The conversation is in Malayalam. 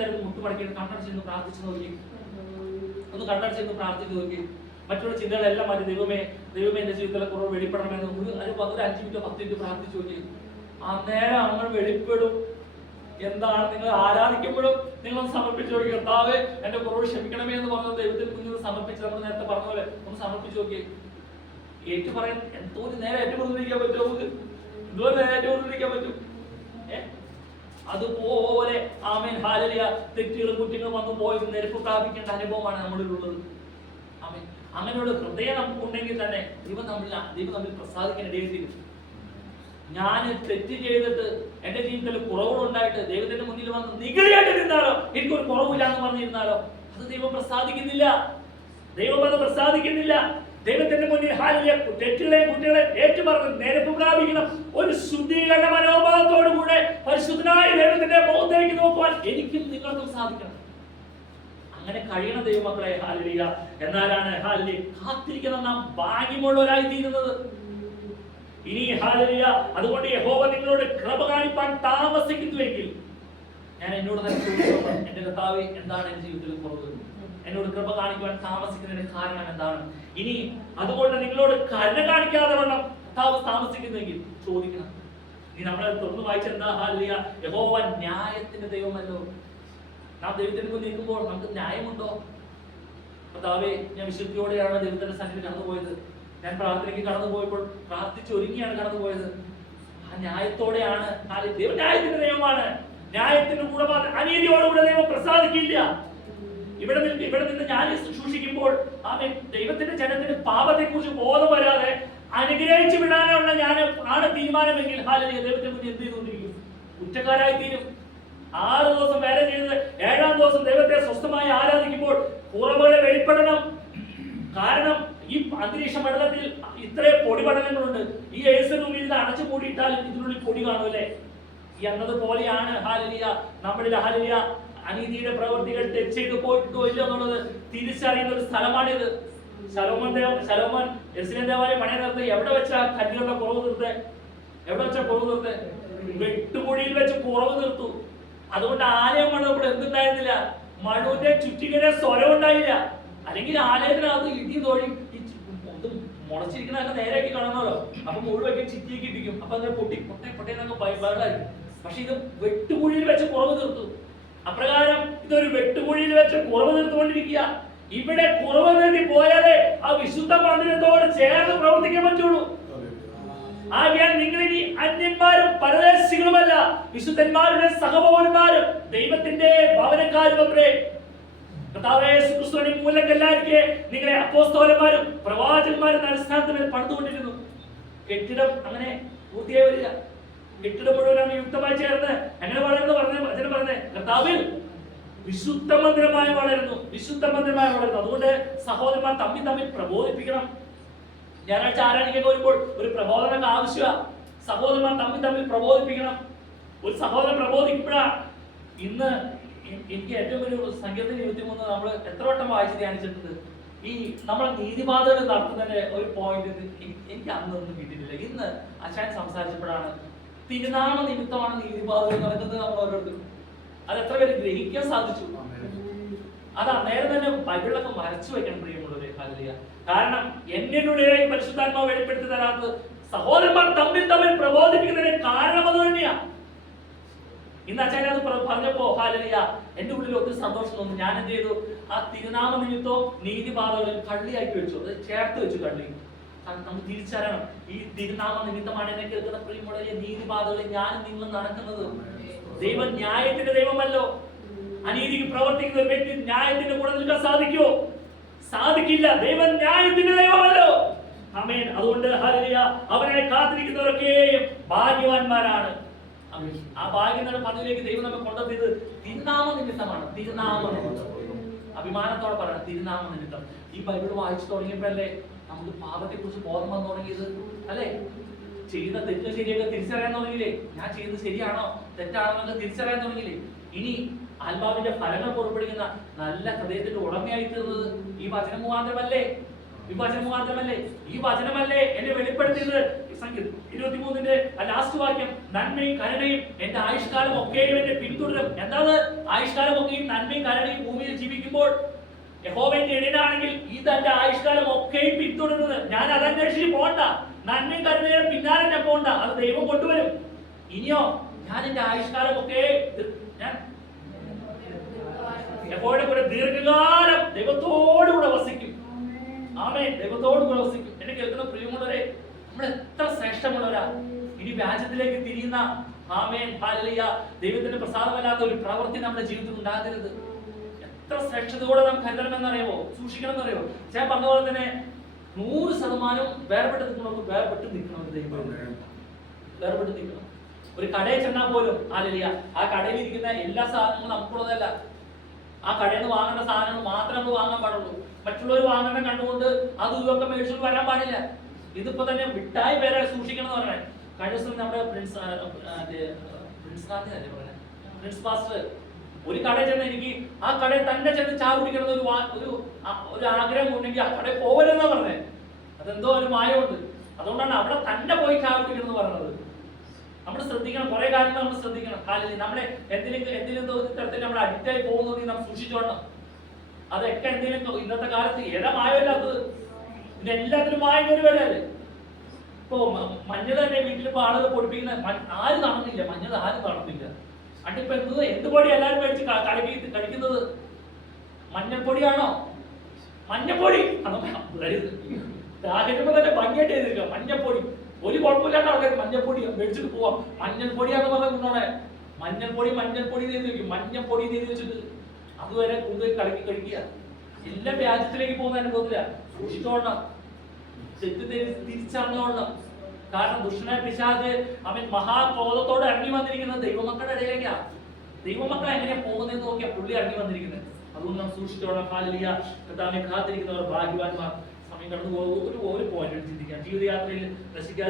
നേരം മുട്ടുമടക്കി കണ്ണടച്ചിരുന്ന് പ്രാർത്ഥിച്ചു നോക്കി, ഒന്ന് കണ്ണടച്ചിരുന്ന് പ്രാർത്ഥിച്ചു നോക്കി. മറ്റുള്ള ചിന്തകളെല്ലാം മാറ്റി ദൈവമേ എന്റെ ജീവിതത്തിലെ കുറവ് വെളിപ്പെടണമെന്ന് ഒരു 5 മിനിറ്റോ 10 മിനിറ്റ് പ്രാർത്ഥിച്ചു നോക്കി. അന്നേരം നമ്മൾ വെളിപ്പെടും. എന്താണ് നിങ്ങൾ ആരാധിക്കുമ്പോഴും നിങ്ങളൊന്ന് സമർപ്പിച്ചു നോക്കി. കർത്താവേ എന്റെ കുറവ് ക്ഷമിക്കണമേ എന്ന് പറഞ്ഞത് ദൈവത്തിന് മുന്നിൽ സമർപ്പിച്ച് നമ്മൾ നേരത്തെ പറഞ്ഞ പോലെ ഒന്ന് സമർപ്പിച്ചു നോക്കി. ഏറ്റു പറയാൻ എന്തോ നേരെ ഏറ്റുപറഞ്ഞിരിക്കാൻ പറ്റുമോ? നമുക്ക് എന്തോ നേരെ ഏറ്റുപറഞ്ഞിരിക്കാൻ പറ്റും. അതുപോലെ ആമേൻ ഹല്ലേലൂയ തെറ്റുകളും കുറ്റങ്ങളും വന്നു പോയത് നിരപ്പ് പ്രാപിക്കേണ്ട അനുഭവമാണ് നമ്മളിലുള്ളത്. ആമേൻ അങ്ങനെയുള്ള ഹൃദയം നമുക്കുണ്ടെങ്കിൽ തന്നെ ദൈവം തമ്മിൽ പ്രസാദിക്കാൻ ഇടയായിത്തീരും. ഞാൻ തെറ്റ് ചെയ്തിട്ട് എന്റെ ജീവിതത്തിൽ കുറവുകളുണ്ടായിട്ട് ദൈവത്തിന്റെ മുന്നിൽ വന്ന് നിഗളിയായിട്ട് നിന്നാലോ, എനിക്കൊരു കുറവില്ല എന്ന് പറഞ്ഞിരുന്നാലോ, അത് ദൈവം പ്രസാദിക്കുന്നില്ല. ദൈവം അത് പ്രസാദിക്കുന്നില്ല. ദൈവത്തിന്റെ മുന്നിൽ ഹല്ലേലൂയ തെറ്റുകളെയും കുറ്റങ്ങളെ ഏറ്റുപറഞ്ഞ് നിരപ്പ് പ്രാപിക്കണം. ഒരു ശുദ്ധീകരണ മനോഭാവത്തോടു കൂടെ പരിശുദ്ധനായ ദൈവത്തിന്റെ മുഖത്തേക്ക് നോക്കുവാൻ എനിക്കും നിങ്ങൾക്കും സാധിക്കണം. അങ്ങനെ കഴിയണം ദൈവമക്കളെ. ഹല്ലേലൂയ. എന്നാലാണ് ഹല്ലേലൂയ കാത്തിരിക്കുന്ന നാം ഭാഗ്യമുള്ളവരായി തീരുന്നത്. ഇനി ഹല്ലേലൂയ അതുകൊണ്ട് യഹോവ നിങ്ങളോട് കൃപ കാണിപ്പാൻ താമസിക്കുന്നുവെങ്കിൽ ഞാൻ എന്നോട് തന്നെ ചോദിച്ചോളാം, എന്റെ കർത്താവേ എന്താണ് എന്റെ ജീവിതത്തിൽ കുറവ്? എന്നോട് കൃപ കാണിക്കുവാൻ താമസിക്കുന്നതിന്റെ കാരണം എന്താണ്? ഇനി അതുകൊണ്ട് നിങ്ങളോട് കരുണ കാണിക്കാതെ വണ്ണം കർത്താവ് താമസിക്കുന്നെങ്കിൽ ചോദിക്കണം. ഇനി നമ്മളെ തുറന്നു വായിച്ചെന്താ? ഹല്ലേലൂയ യഹോവ ന്യായത്തിന്റെ ദൈവമല്ലോ. നാം ദൈവത്തിന് മുന്നിൽ നിൽക്കുമ്പോൾ നമുക്ക് ന്യായമുണ്ടോ? കർത്താവേ ഞാൻ വിശുദ്ധിയോടെയാണ് ദൈവത്തിന്റെ സന്നിധിയിൽ കടന്നുപോയത്. ഞാൻ പ്രാർത്ഥനയ്ക്ക് കടന്നുപോയപ്പോൾ പ്രാർത്ഥിച്ചൊരുങ്ങിയാണ് കടന്നുപോയത്. ആ ന്യായത്തോടെയാണ്. ദൈവം ന്യായത്തിന്റെ ദൈവമാണ്. ന്യായത്തിന്റെ കൂടെ അനീതിയോടുകൂടെ ദൈവം പ്രസാദിക്കില്ല. ഇവിടെ നിന്ന് ഞാൻ ശുശ്രൂഷിക്കുമ്പോൾ ആമേൻ ദൈവത്തിന്റെ ജനത്തിന് പാപത്തെ കുറിച്ച് ബോധം വരാതെ അനുഗ്രഹിച്ചു വിടാനുള്ള ആണ് തീരുമാനമെങ്കിൽ ഹല്ലേലൂയ ദൈവത്തിന്റെ മുന്നിൽ എന്ത് ചെയ്തുകൊണ്ടിരിക്കും? കുറ്റക്കാരായി തീരും. 6 ദിവസം വേല ചെയ്ത് 7-ാം ദിവസം ദൈവത്തെ സ്വസ്ഥമായി ആരാധിക്കുമ്പോൾ കുറവുകളെ വെളിപ്പെടണം. കാരണം ഈ അന്തരീക്ഷ മണ്ഡലത്തിൽ ഇത്രയും പൊടിപടലങ്ങളുണ്ട്. ഈ ഏസ് റൂമിൽ ഇത് അടച്ചു മൂടിയിട്ടാൽ ഇതിനുള്ളിൽ പൊടി കാണുമല്ലേ എന്നതുപോലെയാണ് ഹല്ലേലൂയ നമ്മളിൽ ഹല്ലേലൂയ അനീതിയുടെ പ്രവൃത്തികൾ തെറ്റ് ചെയ്തു പോയിട്ടുണ്ടോ ഇല്ല എന്നുള്ളത് തിരിച്ചറിയുന്ന ഒരു സ്ഥലമാണിത്. ശലോമോൻ യെരൂശലേം ദേവാലയം പണി നിർത്തി എവിടെ വെച്ചാ കല്ലുകളുടെ കുറവ് നിർത്തേ? എവിടെ വെച്ചാ കുറവ് നിർത്തേ? വെട്ടുകുഴിയിൽ വെച്ച് കുറവ് നിർത്തു. അതുകൊണ്ട് ആലയം മണപ്പോൾ എന്തുണ്ടായിരുന്നില്ല? മണുവിന്റെ ചുറ്റികരെ സ്വരം ഉണ്ടായില്ല. അല്ലെങ്കിൽ ആലയത്തിനകത്ത് ഇടി തോഴി മുളച്ചിരിക്കുന്നതൊക്കെ നേരെയാക്കി കാണണമല്ലോ. അപ്പൊ മുഴുവൻ ചിറ്റിയൊക്കെ ഇടിക്കും. അപ്പൊ അങ്ങനെ പൊട്ടേന്നൊക്കെ ബഹളായിരിക്കും. പക്ഷെ ഇത് വെട്ടുകുഴിയിൽ വെച്ച് കുറവ് തീർത്തു. അപ്രകാരം ഇതൊരു വെട്ടുകുഴിയിൽ വെച്ച് കുറവ് തീർത്തുകൊണ്ടിരിക്കുക. ഇവിടെ കുറവ് നീട്ടി പോയാലേ ആ വിശുദ്ധ മന്ദിരത്തോട് ചേർന്ന് പ്രവർത്തിക്കാൻ പറ്റുള്ളൂ. ആകയാൽ നിങ്ങൾ ഇനി അന്യന്മാരും പരദേശികളുമല്ല, വിശുദ്ധന്മാരുടെ സഹപൗരന്മാരും ദൈവത്തിന്റെ ഭവനക്കാരും അത്രേ. കർത്താവേ യേശുക്രിസ്തുവിന്റെ മൂലക്കല്ലായിരിക്കെ നിങ്ങളെ അപ്പോസ്തലന്മാരും പ്രവാചകന്മാരും അടിസ്ഥാനത്തിൽ പണിതുകൊണ്ടിരുന്നു. കെട്ടിടം അങ്ങനെ പൂർത്തിയായി വരിക. കെട്ടിടം മുഴുവൻ യുക്തമായി ചേർന്ന് എങ്ങനെ വളരുന്നു പറഞ്ഞേ കർത്താവിൽ വിശുദ്ധ മന്ദിരമായി വളരുന്നു. അതുകൊണ്ട് സഹോദരന്മാർ തമ്മിൽ പ്രബോധിപ്പിക്കണം. ഞായറാഴ്ച ആരാധിക്കാൻ വരുമ്പോൾ ഒരു പ്രബോധനം ആവശ്യമാണ്. സഹോദരന്മാർ തമ്മിൽ പ്രബോധിപ്പിക്കണം. ഒരു സഹോദരൻ പ്രബോധിക്കപ്പെടാം. ഇന്ന് എനിക്ക് ഏറ്റവും വലിയ സങ്കീർത്തനം 23 നമ്മൾ എത്ര വട്ടം വായിച്ച് ധ്യാനിച്ചിട്ടുണ്ട്. ഈ നമ്മൾ നീതിപാതകൾ നടത്തുന്നതിന്റെ ഒരു പോയിന്റ് എനിക്ക് അന്നൊന്നും കിട്ടിയിട്ടില്ല. ഇന്ന് അച്ഛൻ സംസാരിച്ചപ്പോഴാണ് തിരുനാമ നിമിത്തമാണ് നീതിപാതകൾ നടക്കുന്നത്. നമ്മൾ ഓരോരുത്തരും അത് എത്ര പേര് ഗ്രഹിക്കാൻ സാധിച്ചു? അത് അന്നേരം തന്നെ ബൈബിളിലൊക്കെ മറച്ചു വെക്കണം പ്രിയമുള്ളവരെ. ഹല്ലേലൂയ. കാരണം എന്നിനുള്ളിലേക്ക് പരിശുദ്ധാത്മാവ് വെളിപ്പെടുത്തി തരാത്തത് സഹോദരന്മാർ തമ്മിൽ പ്രബോധിപ്പിക്കുന്നതിന് കാരണം അത് തന്നെയാണ്. ഇന്ന് അച്ഛൻ അത് പറഞ്ഞപ്പോ ഹല്ലേലൂയ എന്റെ ഉള്ളിൽ ഒത്തിരി സന്തോഷം തോന്നി. ഞാൻ എന്ത് ചെയ്തു? ആ തിരുനാമ നിമിത്തവും നീതിപാതകളിൽ കള്ളിയാക്കി വെച്ചു. അത് ചേർത്ത് വെച്ചു കള്ളി. നമുക്ക് തിരിച്ചറിയണം, ഈ തിരുനാമ നിമിത്തമാണ് എന്നെ കേൾക്കുന്ന പ്രിയമുള്ളവരെ നീതിപാതകളിൽ ഞാനും നിങ്ങളും നടക്കുന്നത്. ദൈവം ന്യായത്തിന്റെ ദൈവമല്ലോ. അനീതിക്ക് പ്രവർത്തിക്കുന്ന ഒരു വ്യക്തി ന്യായത്തിന്റെ കൂടെ നിൽക്കാൻ സാധിക്കുമോ? സാധിക്കില്ല. ദൈവം ന്യായത്തിന്റെ ദൈവമല്ലോ. ആമേൻ. അതുകൊണ്ട് ഹല്ലേലൂയ അവനെ കാത്തിരിക്കുന്നവരൊക്കെയും ഭാഗ്യവാന്മാരാണ്. ആ ഭാഗ്യങ്ങളുടെ പദവിയിലേക്ക് ദൈവം നമ്മെ കൊണ്ടെത്തിയത് തിരുനാമ നിമിത്തമാണ്. തിരുനാമ നിമിത്തം അഭിമാനത്തോടെ പറയണം. തിരുനാമ നിമിത്തം. ഈ ബൈബിൾ വായിച്ചു തുടങ്ങിയപ്പോഴല്ലേ നമുക്ക് പാപത്തെ കുറിച്ച് ബോധം വന്നു തുടങ്ങിയത് അല്ലേ? ചെയ്യുന്ന തെറ്റും ശരിയൊക്കെ തിരിച്ചറിയാൻ തുടങ്ങിയില്ലേ? ഞാൻ ചെയ്യുന്നത് ശരിയാണോ തെറ്റാണോ എന്നൊക്കെ തിരിച്ചറിയാൻ തുടങ്ങിയില്ലേ? ഇനി ആത്മാവിന്റെ ഫലങ്ങൾ പുറപ്പെടുവിക്കുന്ന നല്ല ഹൃദയത്തിന്റെ ഉടമയായി തീർന്നത് ഈ വചനം മുഖാന്തരമല്ലേ? ഈ വചനമല്ലേ എന്നെ വെളിപ്പെടുത്തിയത്? സംഗീതം 23-ന്റെ ലാസ്റ്റ് വാക്യം, നന്മയും കരുണയും എന്റെ ആയുഷ്കാലം ഒക്കെയും എന്നെ പിന്തുടരും. എന്താണ് ആയുഷ്കാലം ഒക്കെയും നന്മയും കരുണയും ഭൂമിയിൽ ജീവിക്കുമ്പോൾ? യഹോവന്റെ ഇടയിലാണെങ്കിൽ ഇതെന്റെ ആയുഷ്കാലം ഒക്കെയും പിന്തുടരുന്നത്. ഞാൻ അതന്വേഷിച്ച് പോകണ്ട, നന്മയും കരുണയും പിന്നാലെ ഞാൻ പോകണ്ട, അത് ദൈവം കൊണ്ടുവരും. ഇനിയോ ഞാൻ എന്റെ ആയുഷ്കാലം ഒക്കെ ഞാൻ യഹോവയുടെ കൂടെ ദീർഘകാലം ദൈവത്തോടുകൂടെ വസിക്കും. ആമേൻ, ദൈവത്തോടുകൂടെ വസിക്കും. എന്നെ കേൾക്കുന്ന പ്രിയമുള്ളവരെ, നമ്മൾ എത്ര ശ്രേഷ്ഠമുള്ളവരാ. ഇനി വ്യാജത്തിലേക്ക് തിരിയുന്ന, ആമേൻ ഹല്ലേലൂയ, ദൈവത്തിന്റെ പ്രസാദമല്ലാത്ത ഒരു പ്രവൃത്തി നമ്മുടെ ജീവിതത്തിൽ ഉണ്ടാകരുത്. എത്ര ശ്രേഷ്ഠതയോടെ നാം കരുതണമെന്നറിയാമോ, സൂക്ഷിക്കണമെന്നറിയോ? ഞാൻ പറഞ്ഞ പോലെ തന്നെ 100% വേർപെട്ട് നിൽക്കണം. വേർപെട്ട് നിൽക്കണം. ദൈവം വേർപെട്ട് നിൽക്കണം. ഒരു കടയിൽ ചെന്നാൽ പോലും ഹല്ലേലൂയ, ആ കടയിൽ ഇരിക്കുന്ന എല്ലാ സാധനങ്ങളും നമുക്കുള്ളതല്ല. ആ കടയിൽ നിന്ന് വാങ്ങേണ്ട സാധനങ്ങൾ മാത്രമേ നമ്മൾ വാങ്ങാൻ പാടുള്ളൂ. മറ്റുള്ളവർ വാങ്ങേണ്ട കണ്ടുകൊണ്ട് അത് ഇതൊക്കെ മേടിച്ചുകൊണ്ട് വരാൻ പാടില്ല. ഇതിപ്പോ തന്നെ മിഠായി പേരെ സൂക്ഷിക്കണം എന്ന് പറഞ്ഞേ. കഴിഞ്ഞ ദിവസം നമ്മുടെ പ്രിൻസ് പാസ്റ്റർ ഒരു കടയിൽ ചെന്ന്, എനിക്ക് ആ കടയിൽ തന്നെ ചെന്ന് ചായ കുടിക്കണം ഒരു ആഗ്രഹം ഉണ്ടെങ്കിൽ ആ കടയിൽ പോകരുതെന്നാ പറഞ്ഞേ. അതെന്തോ ഒരു മായമുണ്ട്. അതുകൊണ്ടാണ് അവിടെ തന്നെ പോയി ചായ കുടിക്കണം എന്ന് പറയുന്നത്. നമ്മൾ ശ്രദ്ധിക്കണം, കുറെ കാര്യങ്ങൾ നമ്മൾ ശ്രദ്ധിക്കണം. കാലിൽ നമ്മളെ എന്തെങ്കിലും തരത്തിൽ നമ്മൾ അഡിക്റ്റായി പോകുന്നത് നാം സൂക്ഷിച്ചോണം. അതൊക്കെ എന്തെങ്കിലും ഇന്നത്തെ കാലത്ത് ഏതാ മായമില്ലാത്തത്? പിന്നെ എല്ലാത്തിനും മായ ഒരു വരല്ലേ. ഇപ്പൊ മഞ്ഞൾ തന്നെ വീട്ടിലിപ്പോ ആളുകൾ പൊടിപ്പിക്കുന്ന ആര് കാണുന്നില്ല, മഞ്ഞൾ ആരും കാണുന്നില്ല. അണ്ടിപ്പോ എന്ത് പൊടി എല്ലാവരും മേടിച്ച് കഴിക്കുന്നത്? മഞ്ഞൾപ്പൊടിയാണോ? മഞ്ഞപ്പൊടി രാഹിക്കുമ്പോ തന്നെ ഭംഗിയായിട്ട് ചെയ്തിരിക്കുക. മഞ്ഞപ്പൊടി ഒരു കുഴപ്പമില്ലാണ്ട് ആൾക്കാർ മഞ്ഞപ്പൊടി മേടിച്ചിട്ട് പോവാം. മഞ്ഞൾപ്പൊടിയാന്ന് പറഞ്ഞാൽ കൊണ്ടോണേ മഞ്ഞൾപ്പൊടി ചെയ്ത് വെക്കും. മഞ്ഞപ്പൊടി ചെയ്ത് വെച്ചിട്ട് അതുവരെ കൂടുതൽ കഴിക്കുക. എല്ലാം വ്യാജത്തിലേക്ക് പോകുന്ന അനുഭവത്തില്ല. സൂക്ഷിച്ചോളണം, തെറ്റ് തിരിച്ചറിഞ്ഞോളണം. കാരണം ദുഷ്ടനായ പിശാച് അവൻ മഹാക്രോധത്തോടെ ഇറങ്ങി വന്നിരിക്കുന്നത് ദൈവമക്കളുടെ ഇടയിലേക്കാ. ദൈവമക്കൾ എങ്ങനെയാ പോകുന്നതെന്ന് നോക്കിയാ പുള്ളി ഇറങ്ങി വന്നിരിക്കുന്നത്. അതുകൊണ്ട് നാം സൂക്ഷിച്ചോളണം. ഹല്ലേലൂയ. കർത്താവിനെ കാത്തിരിക്കുന്നവർ ഭാഗ്യവാന്മാർ. സമയം കടന്നു പോകും. ഒരു പോയിന്റ് ചിന്തിക്കാം. ജീവിതയാത്രയിൽ നശിക്കാതെ